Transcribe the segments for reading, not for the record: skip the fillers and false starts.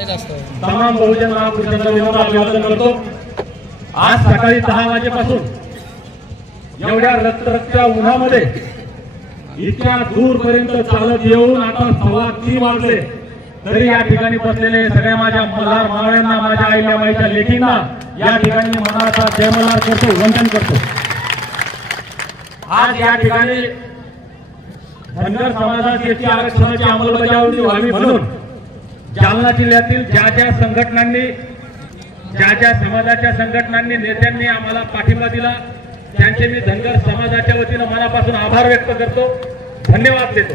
तमाम बहुजन महापुरुषांना विनम्र अभिवादन करतो। आज सकाळी 10 वाजेपासून एवढ्या रक्तरक्त्या उन्हामध्ये इतक्या दूरपर्यंत चालत येऊन आता 3:15 वाजले तरी या ठिकाणी बसलेले सगळ्या माझ्या मल्हार मावळ्यांना, माझ्या आईला, माईच्या लेकींना या ठिकाणी मनाचा जय मल्हार करतो, वंदन करतो। आज या ठिकाणी धनगर समाजाची आरक्षणाची अंमलबजावणी व्हावी म्हणून जालना जिल्ह्यातील ज्या ज्या संघटनांनी, ज्या ज्या समाजाच्या संघटनांनी, नेत्यांनी आम्हाला पाठिंबा दिला त्यांचे मी धनगर समाजाच्या वतीने मनापासून आभार व्यक्त करतो, धन्यवाद देतो।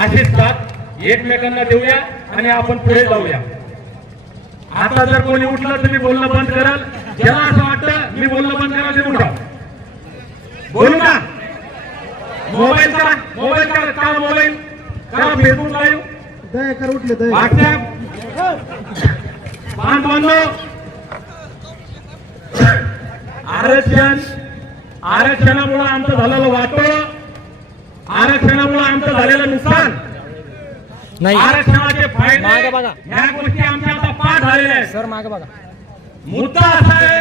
अशीच साथ एकमेकांना देऊया आणि आपण पुढे जाऊया। आता जर कोणी उठलं तर मी बोलणं बंद कराल, ज्याला असं वाटतं मी बोलणं बंद करायला ते उठा, बोलू का? मोबाईल करा, मोबाईल करा, मोबाईल करा, फेसबुक लाईव्ह दयाकर उठले दया आरक्षणामुळे आमचं झालेलं वाटोळ, आरक्षणामुळे आमचं झालेलं नुकसान, आरक्षणाचे फायदे ह्या गोष्टी आमच्या आता पाठ झालेल्या आहेत। सर मागे बघा। मुद्दा असा आहे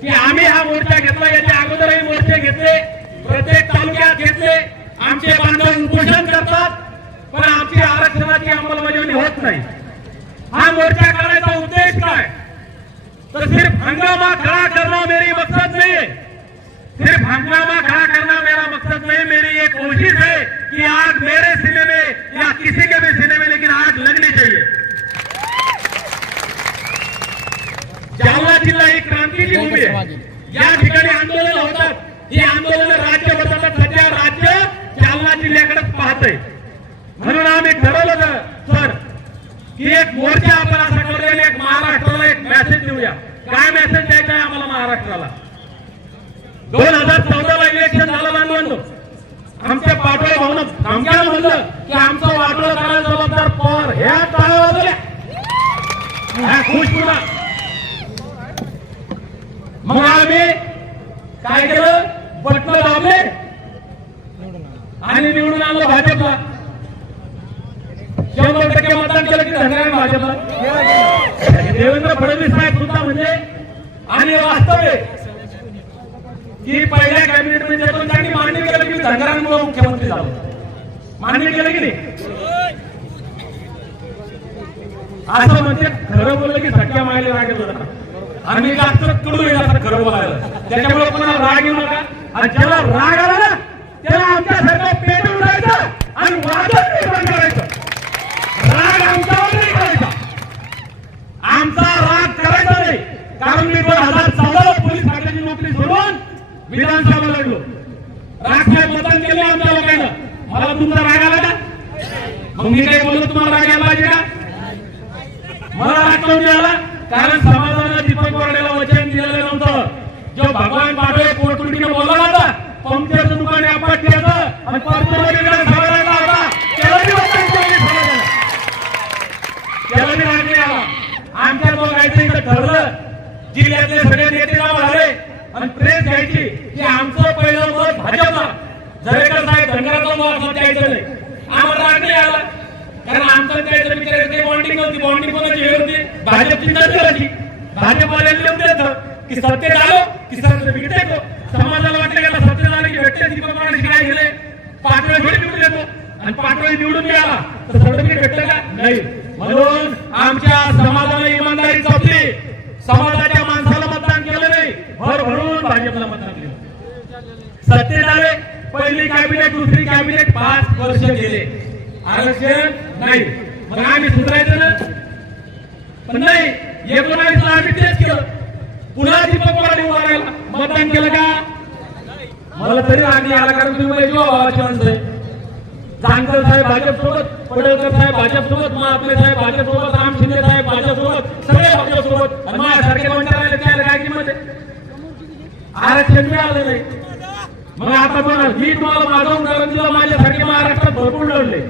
की आम्ही हा मोर्चा घेतला, याच्या अगोदरही मोर्चे घेतले, प्रत्येक तालुक्यात घेतले, आमचे बांधव उपोषण करतात पण आमची आरक्षणाची अंमलबजावणी होत नाही। हा मोर्चा करण्याचा उद्देश काय? तर सिर्फ हंगामा खड़ा करना मेरी मकसद नहीं है, सिर्फ हंगामा खड़ा करना मेरा मकसद नहीं, मेरी ये कोशिश है कि आग मेरे सीने में या किसी के भी सीने में लेकिन आग लगनी चाहिए। जालना जिल्हा ही क्रांतीची भूमी आहे, या ठिकाणी आंदोलन होतात, ही आंदोलन राज्य बदलतात, सध्या राज्य जालना जिल्ह्याकडेच पाहतंय। म्हणून आम्ही ठरवलं सर की एक मोर्चा आपण असा करूया, एक महाराष्ट्राला एक मेसेज देऊया। काय मेसेज द्यायचा आहे आम्हाला महाराष्ट्राला? 2014ला इलेक्शन झालं बांधवांनो, आमच्या पाटोळे भाऊनं धमक्याला म्हणलं की आमचं वाटोळं करायला जबाबदार पवार, ह्या टाळ्या वाजवल्या, ह्या खुश पुन्हा। मग आम्ही काय केलं? बटणं दाबले आणि निवडून आणलं भाजपला। 100% मतदान केलं की धनगर भाजपला। देवेंद्र फडणवीस साहेब सुद्धा म्हणजे आणि वास्तव आहे की पहिल्या कॅबिनेट मध्ये त्यांनी मान्य केलं की धनगरांमुळे मुख्यमंत्री झालो, मान्य केलं की नाही? असं म्हणजे खरं बोललं की सख्या मायला राग येतो ना, आम्ही जास्त कडू येईल असं खरं बोलायला, त्याच्यामुळे कोणाला राग येऊ नका। आणि ज्याला राग आला ना त्याला आमच्यासारखं पेटून राहायचं आणि वादळ निर्माण करायचं। राग आमच्यावर नाही करायचा, आमचा राग करायचा नाही, कारण मी 2014ला पोलीस खात्याची नोकरी सोडून विधानसभेला लढलो, राजसाहेब मतदान केले आमच्या लोकांना। मला तुमचा राग आला का? मग मी काही बोललो तुम्हाला राग यायला पाहिजे का? मला राग करून आला कारण समाजानं दीपक बोर्डेला वचन दिलेलं नव्हतं। जो भगवान पाटोळे पोटकुटीने बोलला होता पंक्चरचं दुकान आपण केलं आणि परतमध्ये सगळ्यांना होता, त्याला बी वचन केलं, त्याला बी राग आला। आमच्या बघायचं इथं ठरलं, जिल्ह्यातले सगळे नेते जमा झाले आणि प्रेस घ्यायची की आमचं पहिलं मत भाजपला, जरेकर साहेब धनगराचं मत द्यायचं नाही। आम्हाला राग नाही आला कारण आमचं त्याचं विचारायचं बॉन्डिंग होती, बॉन्डिंग कोणाची हे होती? भाजपची नसती, भाजपवाल्यांनी लिहून द्यायचं की सत्तेत आलो की सर्टिफिकेट देतो। समाजाला वाटलं गेला सत्तेत आले की भेटते, दीपक बोर्डे काय गेले पाटोळे थोडी निवडून देतो आणि पाटोळे निवडून गेला तर सर्टिफिकेट भेटलं का? नाही। म्हणून आमच्या समाजाला इमानदारी जपली, समाजाच्या माणसाला मतदान केलं नाही, भर भरून भाजपला मतदान केलं। सत्तेत आले, पहिली कॅबिनेट, दुसरी कॅबिनेट, 5 वर्ष गेले, आरक्षण नाही। मग आम्ही सुधारायचं ना, पण नाही। 19ला आम्ही तेच केलं, पुन्हा दीपक बोर्डे उभारायला मतदान केलं का? मला तरी राग आला कारण तुम्ही भावाची माणसं आहे। जानकर साहेब भाजप सोबत, पडळकर साहेब भाजप सोबत, महापले साहेब भाजप सोबत, राम शिंदे साहेब भाजप सोबत, सगळे भाजप सोबत, आणि माझ्यासारखे म्हणता त्याला काय किंमत आहे? आरक्षण मिळालं नाही। मग आता बघा, मी तुम्हाला माझं उदाहरण दिलं, माझ्यासारखे महाराष्ट्रात भरपूर लढले।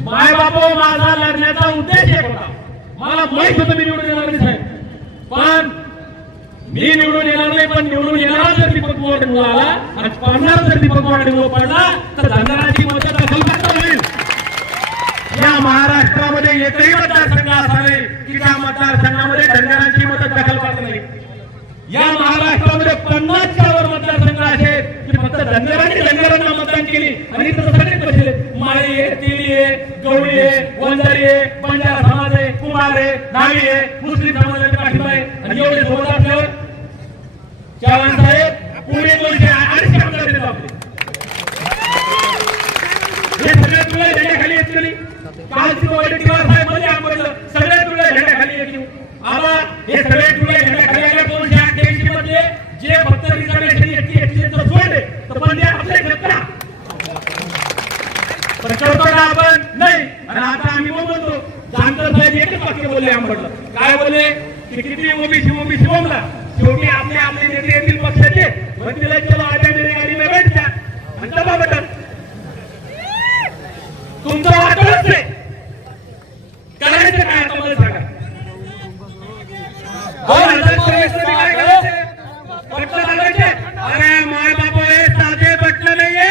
माय बाबा माझा लढण्याचा उद्देश एक होता, मला माहित होतं मी निवडून येणार नाही साहेब, पण मी निवडून येणार नाही, पण निवडून येणार जर दीपक बोर्डे आला आणि पडणार जर दीपक बोर्डे पडला तर धनगराची मदत असेल होईल। या महाराष्ट्रामध्ये एकही मतदारसंघ असा नाही की त्या मतदारसंघामध्ये धनगरांची मतं दखल करत नाही. या महाराष्ट्रामध्ये 50च्या वर मतदारसंघ असे की फक्त धनगरांनी धनगरांना मतदान केली आणि इतर सगळे बसले. माळी आहे, तेली आहे, गवळी आहे, वंजारी आहे, बंजारा समाज आहे, कुमार आहे, नावी आहे, मुस्लिम समाजाचे पाठिंबा आहे आणि एवढे सोबत असल्यावर चव्हाण साहेब पुणे 200-250 आमदार देतो आपले. हे सगळे तुला झेंड्याखाली येत नाही. कालची वडील साहेब मध्ये आंबडलं सगळे तुला झेंड्याखाली येतील. आबा हे सगळे तुला झेंड्याखाली आले. 288 मध्ये जे फक्त रिझर्वेशन एसटीचं सोडले तर पण ते आपले घेतला पण करतो का आपण नाही. आणि आता आम्ही बोलतो जानकर साहेब एकच वाक्य बोलले आंबडलं. काय बोलले की किती ओबीसी बोलला. शेवटी आपले आपले नेते येतील पक्षाचे म्हणतील चलो आजा मेरे गाडी में बैठ जा आणि दबा बटन. तुमचं वाटलंच नाही करायचं काय आता मला सांगा. 2023 मध्ये काय करायचं पटलं लागायचे. अरे माय बाबा हे साधे पटलं नाहीये.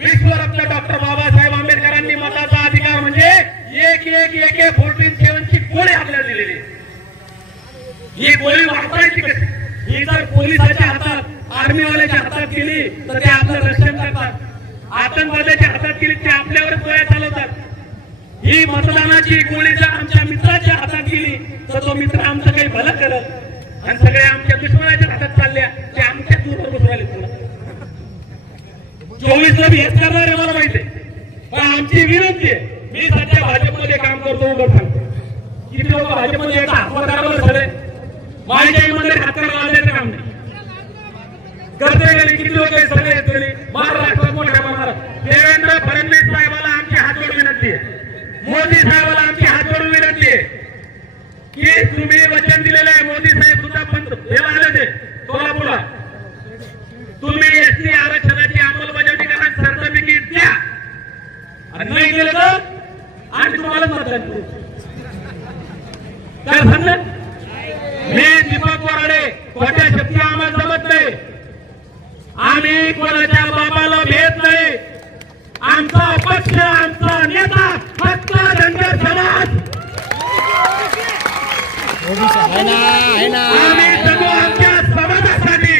विश्वरत्न डॉक्टर बाबासाहेब आंबेडकरांनी मताचा अधिकार म्हणजे AK-47 ची गोळी आपल्याला दिलेली. ही गोळी वापरायची कशी. ही जर पोलिसाच्या हातात आर्मीवाल्याच्या हातात गेली तर ते आपलं रक्षण करतात. आतंकवाद्याच्या हातात गेली ते आपल्यावरच गोळ्या चालवतात. ही मतदानाची गोळी जर आमच्या मित्राच्या हातात गेली तर तो मित्र आमचं काही भलं करत आणि सगळे आमच्या दुश्मनाच्या हातात चालल्या ते आमच्या दूरवर बसून राहिले. 24 ला हेच करणार आहे मला माहिती आहे. पण आमची विनंती आहे. मी सध्या भाजपमध्ये काम करतो उघड सांगतो. किती लोक भाजपमध्ये येतात हातवर सगळे माझ्या मध्ये हातवर लावण्याचं काम नाही करते गेले. किती लोक सगळे येतले महाराष्ट्रात मोठ्या प्रमाणात. देवेंद्र फडणवीस साहेबांना आमची हात जोडून विनंती आहे. मोदी साहेबांना आमची हात जोडून विनंती आहे की तुम्ही वचन दिलेलं आहे. मोदी साहेब सुद्धा हे आले ते कोल्हापूरला तुम्ही एसटी आरक्षणाची अंमलबजावणी करा सर्टिफिकेट द्या आणि नाही दिलं तर आणि तुम्हाला मतदान करू. काय सांगलं मी दीपक बोराडे. खोट्या शक्ती आम्हाला जमत नाही. आम्ही कोणाच्या बाबाला भेट नाही. आमचा पक्ष आमचा नेता फक्त धनगर समाज. आम्ही जगू आमच्या समाजासाठी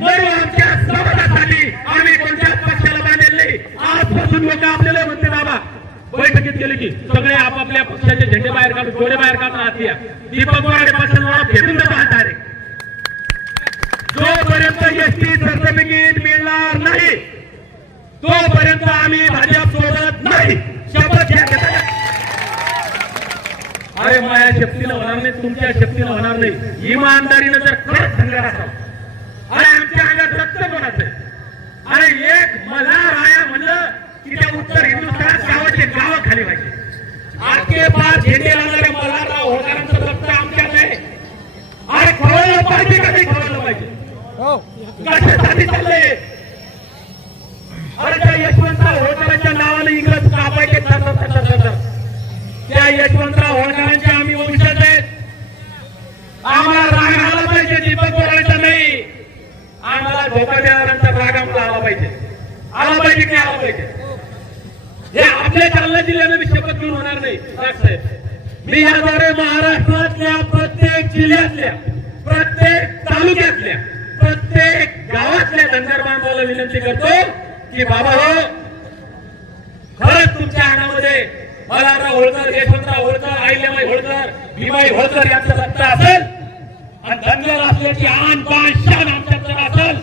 मरू आमच्या समाजासाठी. आम्ही कोणत्या पक्षाला बांधेल नाही. आजपासून लोक आपल्याला म्हणते बाबा बैठकीत गेले की सगळे आपापल्या पक्षाचे झेंडे बाहेर काढून डोळे बाहेर काढून हात द्या. दीपक बोराडे पक्षाला फेकून जातात. जोपर्यंत एसटी सर्टिफिकेट मिळणार नाही तोपर्यंत आम्ही भाजप सोडत नाही. शपथ घ्या. अरे माझ्या शक्तीनं होणार नाही, तुमच्या शक्तीनं होणार नाही. इमानदारीनं जर खरंच धनगर असावं. अरे आमच्या अंगात रक्त कोणाचं आहे. अरे एक मल्हार आया म्हणलं की त्या उत्तर हिंदुस्थानात गावाचे गाव खाली पाहिजे. आजके पार झेंडे लावणारे मल्हारराव होळकरांचं रक्त आमच्यात आहे. अरे खवळलं पाहिजे का नाही खवळलं पाहिजे. कशासाठी चाललंय. अरे त्या यशवंतराव होळकरांच्या नावाने इंग्रज कापायचे त्या यशवंतराव होळकरांचे आम्ही वंशज आहेत. आम्हाला राग आला पाहिजे. दीपक बोराडेचा नाही. आम्हाला धोका देणाऱ्यांचा राग आम्हाला आला पाहिजे. आला पाहिजे की आला पाहिजे. हे आपल्या जालना जिल्ह्याने मी शपथ घेऊन होणार नाही साहेब. मी याद्वारे महाराष्ट्रातल्या प्रत्येक जिल्ह्यातल्या प्रत्येक तालुक्यातल्या प्रत्येक गावातल्या धनगर बांधवाला विनंती करतो की बाबा हो खरंच तुमच्या अंगामध्ये मल्हारराव होळकर, यशवंतराव होळकर, अहिल्याबाई होळकर, भीमाई होळकर यांचं रक्त असेल आणि धनगर असल्याची आन बाण शान आमच्यात जर असेल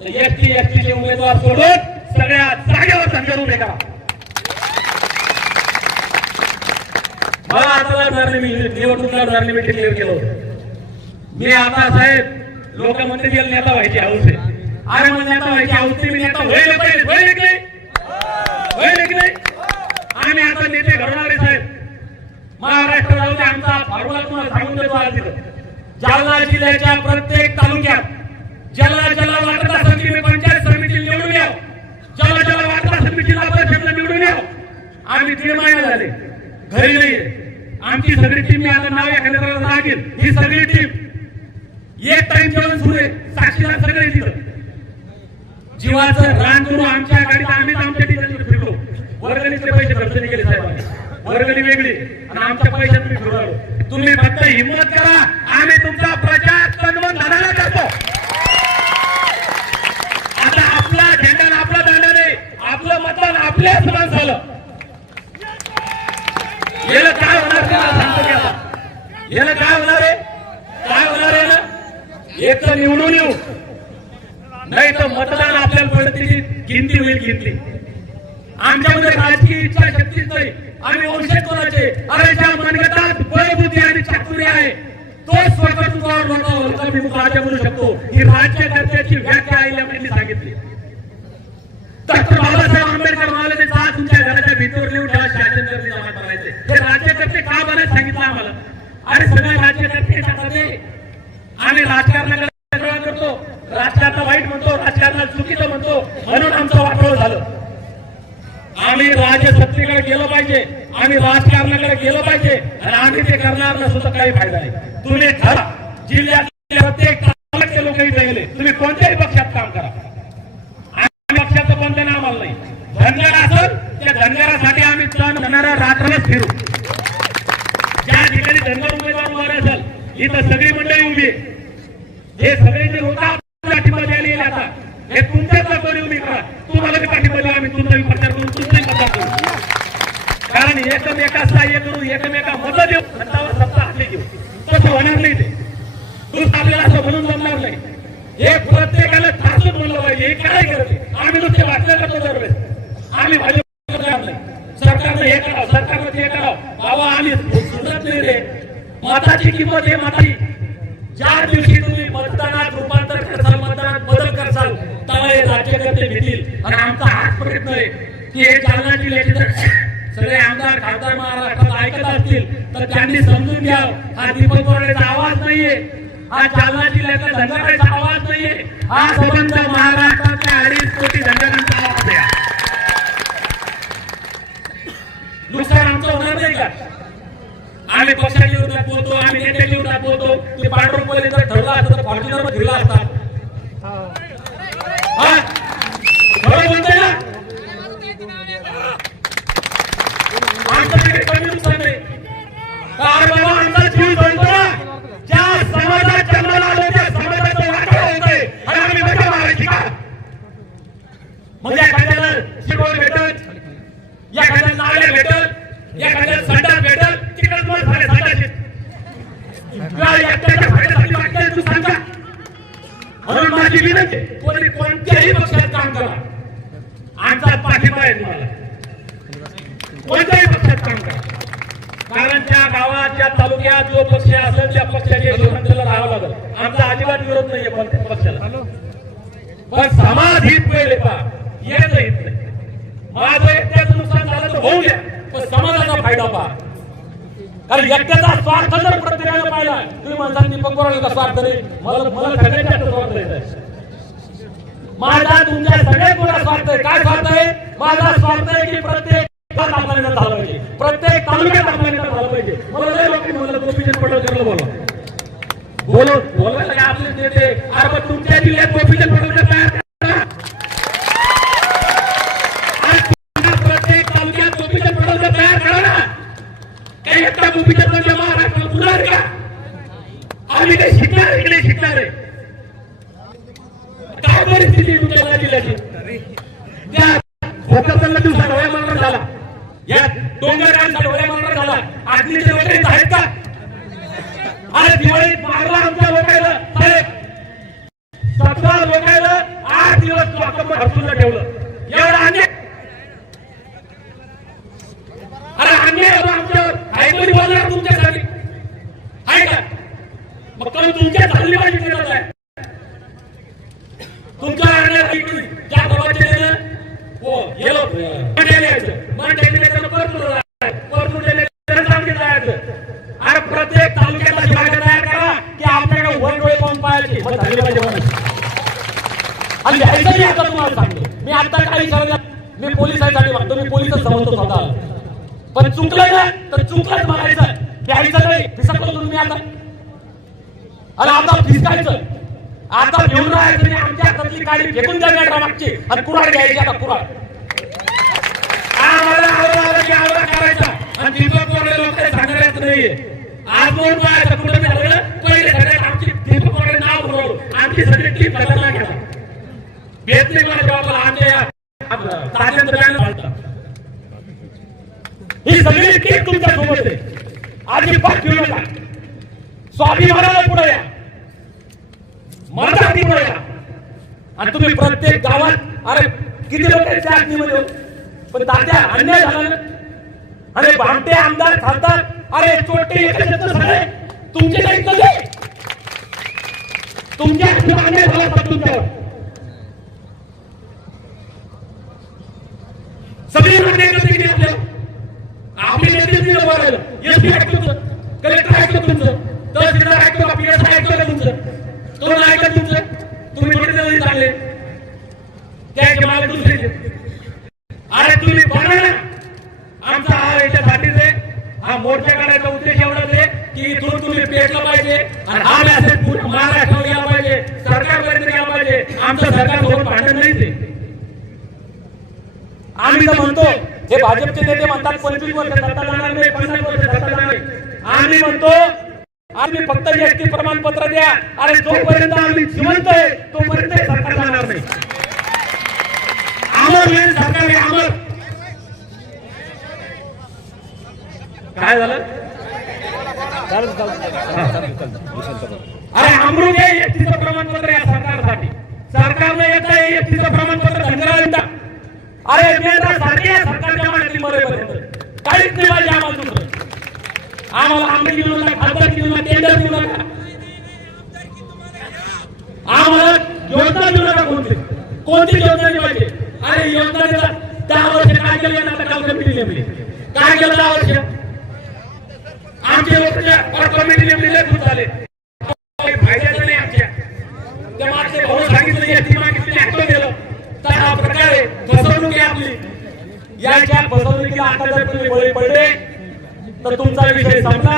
तर एसटीचे उमेदवार सोडून सगळ्या जागेवर धनगर उभे करा. मला आता लढणारने मी निवडणूक लढणारने मी क्लिअर केलं होतं. मी आता साहेब लोक म्हणते गेले नेता व्हायची हौस आहे. अरे मग नेता व्हायची हौस मी नेता व्हायला पाहिजे. व्हायला की नाही. व्हायला की नाही. आम्ही आता नेते घडवणारे साहेब. महाराष्ट्र राहून आमचा फॉर्म्युला तुम्हाला सांगून देतो. आज तिथं जालना जिल्ह्याच्या प्रत्येक तालुक्यात ज्याला वाटत असेल की मी पंचायत समिती निवडून याव, ज्याला वाटत असेल मी जिल्हा परिषदला निवडून याव. आम्ही 3 महिने झाले घरी नाहीये. आमची सगळी टीम मी आता नाव एखाद्या लागेल. ही सगळी टीम एक टाइम जेवण सुरू आहे. साक्षीदार सगळे तिथं जीवाचं रान करून आमच्या गाडीत आम्हीच आमच्या टीचरकडे फिरलो. वर्गणीचे पैसे खर्च नाही केले साहेबांनी. वर्गणी वेगळी आणि आमच्या पैशात तुम्ही फिरवलो. तुम्ही फक्त हिंमत करा, आम्ही तुमचा प्रचार तनमन धनाला करतो. आता आपला झेंडा आपला दांडा नाही, आपलं मतदान आपल्याच माणसाला. याला काय होणार सांगतो की आता याला काय होणार आहे, काय होणार आहे ना, एक तर निवडून येऊ, नाही तर मतदान आपल्याला पडत त्याची गिनती होईल. गिनती आमच्यामध्ये राजकीय इच्छा शक्तीच नाही. आम्ही वंशज कोणाचे, अरे ज्या मनगटात बळबुद्धी आणि चातुर्य आहे तोच स्वतंत्र राजा म्हणू शकतो. ही राज्यकर्त्याची व्याख्या आईला सांगितली. डॉक्टर बाबासाहेब आंबेडकर म्हणाले जा तुमच्या घराच्या भीतीवर लिहून ठेवा शासन करते जमा करायचे. हे राज्यकर्ते का बनायला सांगितलं आम्हाला. अरे सगळे राज्यकर्ते आम्ही राजकारणाकडे करतो, राजकारणाला वाईट म्हणतो, राजकारणाला चुकीचं म्हणतो, म्हणून आमचं वाटोळ झालं. आम्ही राजसत्तेकडे गेलो पाहिजे, आम्ही राजकारणाकडे गेलो पाहिजे आणि आम्ही ते करणार नसू तर काही फायदा नाही. तुम्ही ठरा, जिल्ह्यातले प्रत्येक तालुक्याचे लोक इथे गेले, तुम्ही कोणत्याही पक्षात काम करा, आम्ही पक्षाचं बंधन आम्हाला नाही. धनगर असेल त्या धनगरासाठी आम्ही तन धनारा रात्रच फिरू. ज्या ठिकाणी धनगर उमेदवार उभा असेल इथं सगळी मंडळी उभी आहे. हे सगळे जे होता पाठिंबा द्यायला येईल आता हे तुमच्याच कोणी उभी करा. तुम्हाला बी पाठिंबा द्या, आम्ही तुमचाही प्रचार करू, तुमचाही मतदान करू. कारण एकमेका सहाय्य करू, एकमेका मदत देऊ, सत्तावर सत्ता हाती घेऊ, तसं होणार नाही. ते तूच आपल्याला असं म्हणून जमणार नाही. हे प्रत्येकाला ठासून म्हणलं पाहिजे. हे काय करते आम्ही नुसते वाटलं करतो दरवेळेस. आम्ही भाजप करणार नाही, सरकारनं हे करावं, सरकारनं ते करावं. बाबा आम्ही सुधरत नाही रे. मताची किंमत हे मताची. ज्या दिवशी तुम्ही मतदानात रूपांतर करसाल, मतदानात बदल करसाल, तेव्हा हे राज्यकर्ते भेटतील. आणि आमचा हाच प्रयत्न आहे की हे जालना जिल्ह्याचे जर सगळे आमदार खासदार महाराष्ट्रात ऐकत असतील तर त्यांनी समजून घ्यावं, हा दीपक बोर्डेचा आवाज नाहीये, हा जालना जिल्ह्यातल्या धनगरांचा आवाज नाहीये, हा संबंध महाराष्ट्रातल्या 2.5 कोटी धनगरांचा आवाज आहे. नुकसान आमचं होणार नाही का. आम्ही पक्षाच्या विरोधात बोलतो, आम्ही नेत्याच्या विरोधात बोलतो. ते पांडुरंग पहिले जर ठरला असतं तर फॉर्च्युनर मध्ये फिरला असता. बरोबर बोलतोय ना. आमचं तिकडे कमी नुकसान नाही. अरे बाबा आमचा जीव जळतो ना. ज्या समाजात जन्माला आलो त्या समाजाचं वाटोळं होतंय आणि आम्ही बेटा मारायची का. म्हणजे एखाद्याला शिकवण भेटत, एखाद्याला नाळे भेटत, एखाद्याला संडास भेटल, तिकडेच मग झाले संडास. एकट्याच्या फायद्यासाठी वाटतंय तू सांगा. म्हणून माझी विनंती कोणी कोणत्याही पक्षात काम करा, आमचा पाठिंबा आहे तुम्हाला. कोणत्याही पक्षात काम करा, कारण त्या गावात त्या तालुक्यात जो पक्ष असेल त्या पक्षाच्या हिशोबाने राहावं लागेल. आमचा अजिबात विरोध नाहीये कोणत्या पक्षाला, पण समाज हित पहिले पहा, येत हित नाही. माझं एकट्याचं नुकसान झालं तर होऊ द्या, पण समाजाचा फायदा पहा. कारण एकट्याचा स्वार्थ जर प्रत्येकाला पाहिला, तुम्ही म्हणता दीपक बोराळेचा स्वार्थ नाही, मला सगळ्यात जास्त स्वार्थ आहे. माझा तुमच्या सगळ्यात मोठा स्वार्थ आहे. काय स्वार्थ आहे माझा? स्वार्थ आहे की प्रत्येक आपल्याला झालं पाहिजे, प्रत्येक तालुक्यात आपल्याला झालं पाहिजे. मला लय लोक म्हणलं गोपीचंद पडळकरला बोलवायला काय आपले नेते. अरे पण तुमच्या जिल्ह्यात गोपीचंद पडळकर तयार करा. प्रत्येक तालुक्यात गोपीचंद पडळकर तयार करा ना. काही एकटा गोपीचंद म्हणजे महाराष्ट्रात उरणार का. आम्ही काही शिकणार इकडे शिकणार आहे. काय परिस्थिती तुमच्या जिल्ह्याची. त्या भोकरदनला दिवसाला वयमारण झाला, या डोंगरगावसाठी वयमारण झाला. अग्नीचे वगैरे आहेत का. अरे दिवाळीत मारला आमच्या लोकांना साहेब, 17 लोकांना 8 दिवस हरसून ठेवलं. एवढा अन्याय. अरे अन्याय आमच्यावर आहे कोणी बोलणार तुमच्यासाठी आहे का. मग तुमच्या चालली पाहिजे तुमच्या ज्या गावाचे हो गेलो अरे प्रत्येक तालुक्याला जागा तयार करा की आपल्याकडे वनवे पंप पाहायची झाली पाहिजे. आणि यायचं आता तुम्हाला सांगतो मी, आता काही मी पोलिसांसाठी वागतो, मी पोलिसच समजतो स्वतः. पण चुकलंय ना तर चुकलंच म्हणायचं, द्यायचं नाही. फिसकलो तुम्ही आता, आणि आता फिसकायचं. आता घेऊन राहायचं नाही. आमच्या हातातली गाडी फेकून द्यायला मागची आणि कुराड घ्यायची. आता कुराड आम्हाला आवडा करायचा आणि दीपक कोरडे लोक सांगण्यात नाहीये. आज दोन बाया कुठे झालं पहिले सगळ्यात आमची दीपक कोरडे नाव बरोबर आमची सगळी टीम बदलला गेला. भेटली मला जॉबला आमच्या तात्यांचं बॅनर घालतात. ही सगळी टीम तुमच्या सोबत आहे. अजिबात घेऊ नका. स्वाभिमानाला पुढे या, मनासाठी पुढे या. आणि तुम्ही प्रत्येक गावात अरे किती लोक आहेत त्या अग्नीमध्ये, पण तात्या अन्याय झाला ना. अरे भामटे आमदार खासदार अरे चोटे सगळे तुमचे काही कसे तुमच्या अन्याय झाला तुमच्यावर. सगळी अन्याय करते की आपल्याला. आपले नेते दिलं बोलायला. एसपी ऐकतो तुमचं, कलेक्टर ऐकतो तुमचं, तहसीलदार ऐकतो का, पीएस ऐकतो का तुमचं, तो नाही ऐकत तुमचं. तुम्ही थोडे जण चांगले त्याचे मला दुसरे. अरे तुम्ही बघा ना आमचा हा याच्यासाठीच आहे. हा मोर्चा काढायचा उद्देश एवढाच आहे की इथून तुम्ही पेटलं पाहिजे आणि हा मेसेज पूर्ण महाराष्ट्रावर गेला पाहिजे, सरकारपर्यंत गेला पाहिजे. आमचं सरकार सोबत भांडण नाहीच आहे. आम्ही तर म्हणतो हे भाजपचे नेते म्हणतात 25 वर्ष सत्ता जाणार नाही, 50 वर्ष सत्ता जाणार नाही. आम्ही म्हणतो आम्ही फक्त एसटी प्रमाणपत्र द्या. अरे जोपर्यंत आम्ही जिवंत आहे तोपर्यंत सरकार जाणार नाही. अमर वेळ सरकार आहे अमर. काय झालं अरे अमृत आहे एसटीचं प्रमाणपत्र या सरकारसाठी. सरकारने येत आहे एसटीचं प्रमाणपत्र धनगराला. अरे सारखे सरकारच्या माहिती मरेपर्यंत काहीच नाही पाहिजे आम्हाला दुसरं. आम्हाला आमदार देऊ नका, खासदार देऊ नका, टेंडर देऊ नका, आम्हाला योजना देऊ नका. कोणती योजना नाही पाहिजे. अरे योजना देता 10 वर्ष काय केलं ना, आता काल कमिटी नेमली काय केलं 10 वर्ष. आमच्या लोकांच्या कमिटी नेमलेले खूप झाले, फायद्याचं नाही. आमच्या त्या मागचे भाऊ सांगितलं याची मागितली ऐकलं गेलं तर हा प्रकारे फसवणूक आहे आपली. याच्या फसवणुकीला आता जर तुम्ही बळी पडले तर तुमचा विषय संपला.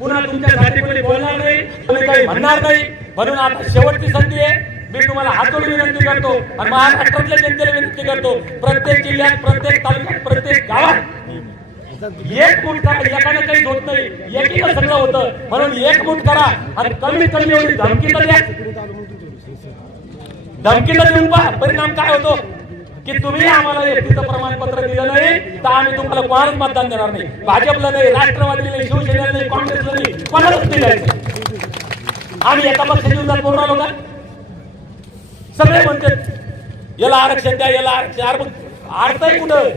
पुन्हा तुमच्यासाठी कोणी बोलणार नाही, कोणी काही म्हणणार नाही. म्हणून आता शेवटची संधी आहे. मी तुम्हाला हातोडी विनंती करतो आणि महाराष्ट्रातल्या जनतेला विनंती करतो, प्रत्येक जिल्ह्यात प्रत्येक तालुक्यात प्रत्येक गावात एक मुठ करा. एकाने काही होत नाही, एकीनं सगळं होतं. म्हणून एक मुठ करा आणि कमीत कमी एवढी धमकी तर द्या. धमकीला देऊन पहा परिणाम काय होतो की तुम्ही आम्हाला एसटीचं प्रमाणपत्र दिलं नाही तर आम्ही तुम्हाला कोणालाच मतदान देणार नाही. भाजपला नाही, राष्ट्रवादीला नाही, शिवसेनेला नाही, काँग्रेसला नाही, कोणालाच नाही द्यायचं. आम्ही एका पक्षाची विरोधात बोलणार होता. सगळे म्हणतात याला आरक्षण द्या, याला आरक्षण. अडतंय कुठं?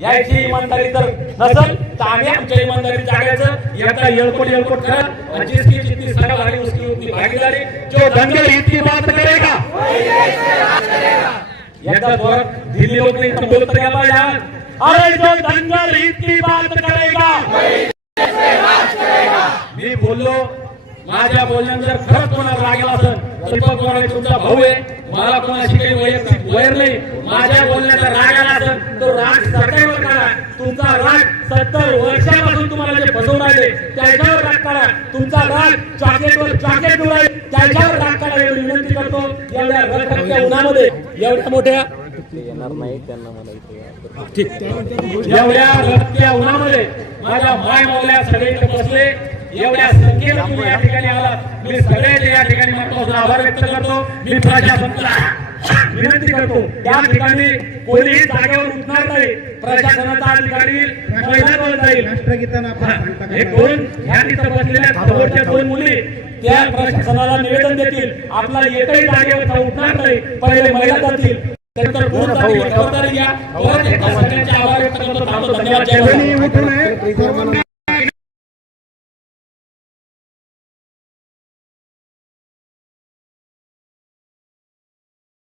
याची इमानदारी जर नसेल तर आम्ही आमच्या इमानदारी जागायचं. एकदा येळकोट करा आणि जिसकी जितनी सजा झाली उसकी उतनी भागीदारी. जो दंगल इतनी बात करेगा एकदा जोरात दिल्ली लोक नाही तर बोलत गेला यार. अरे जो दंगल इतनी बात करेगा. मी बोललो, माझ्या बोलण्यात जर खरंच कोणाला राग आला असेल दीपक कोरडे तुमचा भाऊ आहे, मला कोणाशी काही वैयक्तिक वैर नाही. माझ्या बोलण्याचा राग आला असेल तो राग सरकारवर काढा. तुमचा राग 70 वर्षापासून तुम्हाला जे फसवून राहिले त्याच्यावर राग काढा. तुमचा राग चॉकलेट उडाले त्याच्यावर राग काढा एवढी विनंती करतो. एवढ्या रखरख्या उन्हामध्ये एवढ्या मोठ्या येणार नाही त्यांना मला एवढ्या रखरख्या उन्हामध्ये माझ्या माय मावल्या सगळे बसले. एवढ्या संख्येने तुम्ही या ठिकाणी आलात. मी सगळ्यांचे या ठिकाणी महत्वाचा आभार व्यक्त करतो. मी प्रशासनाला विनंती करतो या ठिकाणी कोणीही जागेवर उठणार नाही. प्रशासनाचा अधिकारी मैदानावर जाईल. हे दोन ह्या तिथं बसलेल्या समोरच्या 2 मुली त्या प्रशासनाला निवेदन देतील. आपला एकही जागेवर उठणार नाही, पहिले महिला जातील. त्यानंतर जबाबदारी घ्या. सगळ्यांचे आभार व्यक्त करतो. धन्यवाद.